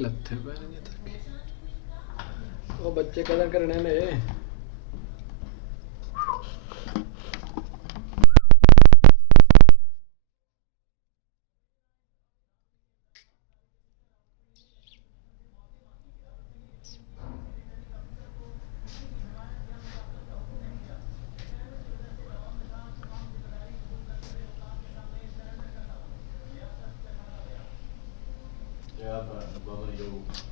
लत्थे पैणगे तक वो बच्चे कलर करने ने Ja, aber yo